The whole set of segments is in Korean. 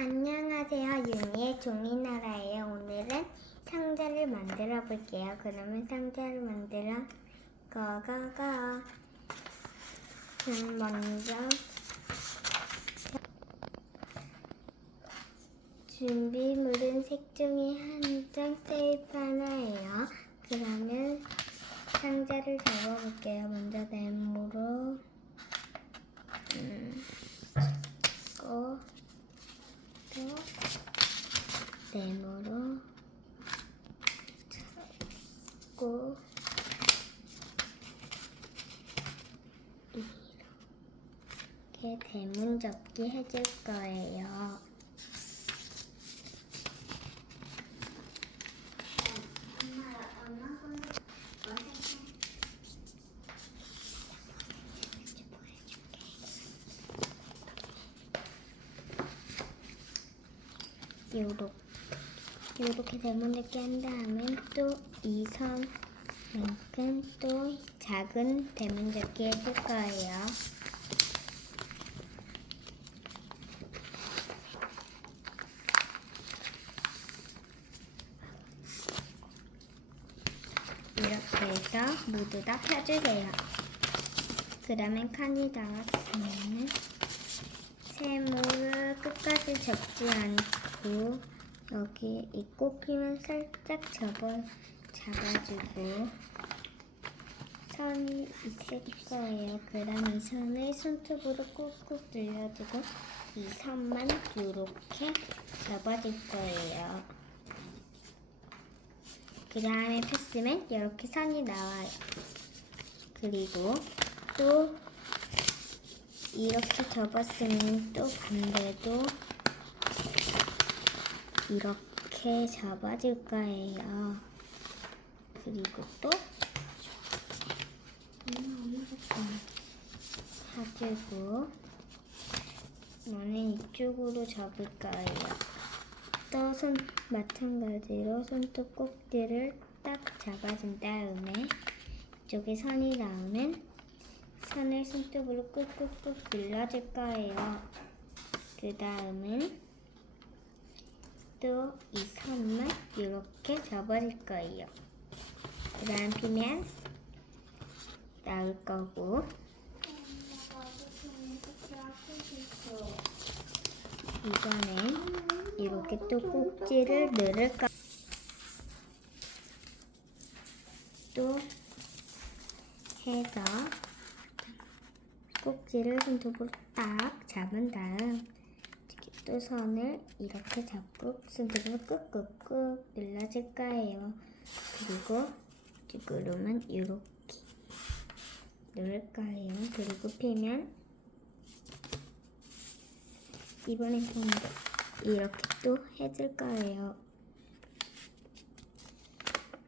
안녕하세요. 윤희의 종이나라예요. 오늘은 상자를 만들어 볼게요. 그러면 상자를 만들어 고고고. 음, 먼저 준비물은 색종이 한 장, 테이프 하나예요. 그러면 상자를 접어볼게요. 먼저 네모로 음, 고 또 네모로 잡고 이렇게 대문 접기 해줄 거예요. 요렇게 요렇게 대문 접기 한 다음에 또이 선만큼 또 작은 대문 접기 해줄 거예요. 이렇게 해서 모두 다 펴주세요. 그러면 칸이 나왔으면 세모를 끝까지 접지 않고 여기 이 꼽히면 살짝 접어 잡아주고 선이 있을 거예요. 그럼 이 선을 손톱으로 꾹꾹 눌러주고 이 선만 이렇게 접어줄 거예요. 그 다음에 폈으면 이렇게 선이 나와요. 그리고 또 이렇게 접었으면 또 반대도 이렇게 접어줄 거예요. 그리고 또 해주고 너는 이쪽으로 접을 거예요. 또 손 마찬가지로 손톱 꼭지를 딱 잡아준 다음에 이쪽에 선이 나오면 선을 손톱으로 꾹꾹꾹 눌러줄 거예요. 그 다음은 또 이 선만 이렇게 접어줄 거예요. 그 다음 피면 나올 거고 이번엔 이렇게 또 꼭지를 늘을 거. 또 해서 꼭지를 손톱으로 딱 잡은 다음 또 선을 이렇게 잡고 손톱으로 꾹꾹꾹 눌러줄 거예요. 그리고 쭈그름은 이렇게 누를 거예요. 그리고 피면 이번엔 좀 이렇게 또 해줄 거예요.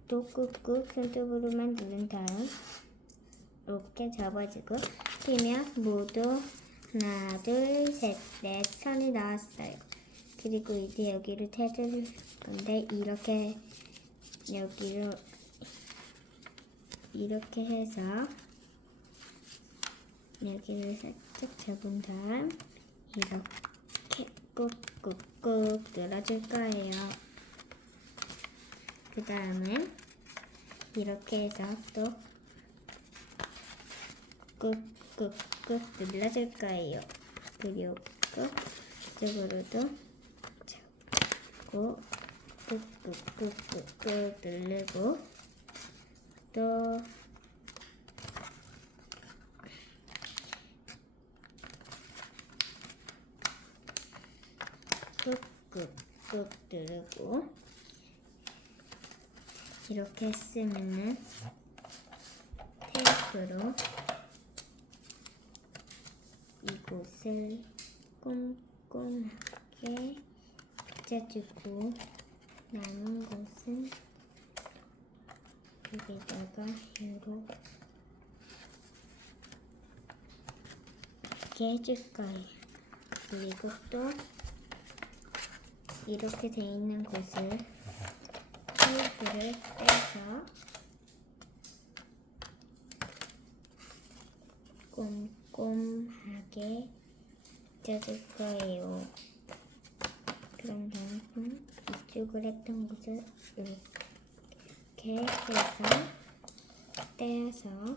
또 꾹꾹 손톱으로만 누른 다음 이렇게 접어주고 피면 모두 하나 둘 셋 넷 선이 나왔어요. 그리고 이제 여기를 해줄 건데 이렇게 여기로 이렇게 해서 여기를 살짝 잡은 다음 이렇게 꾹꾹꾹 눌러줄 거예요. 그 다음은 이렇게 해서 또 꾹꾹꾹 눌러줄 거예요. 그리고 이쪽으로도 잡고 꾹꾹꾹꾹꾹 누르고 또 꾹꾹꾹 누르고 이렇게 했으면은 테이프로 이곳을 꼼꼼하게 붙여주고 남은 곳은 여기다가 이렇게 해줄 거예요. 그리고 또 이렇게 돼 있는 곳을 테이프를 떼서 꼼꼼하게 붙여줄 거예요. 쭈그랬던 곳을 이렇게 해서 떼어서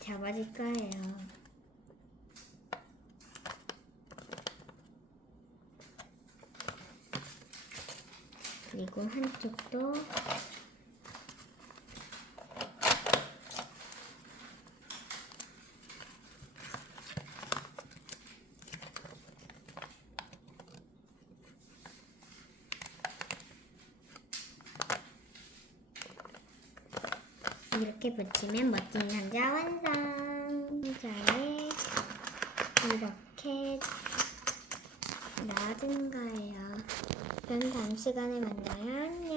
잡아줄 거예요. 그리고 한쪽도 이렇게 붙이면 멋진 상자 완성! 상자에 이렇게 놔둔 거예요. 그럼 다음 시간에 만나요. 안녕!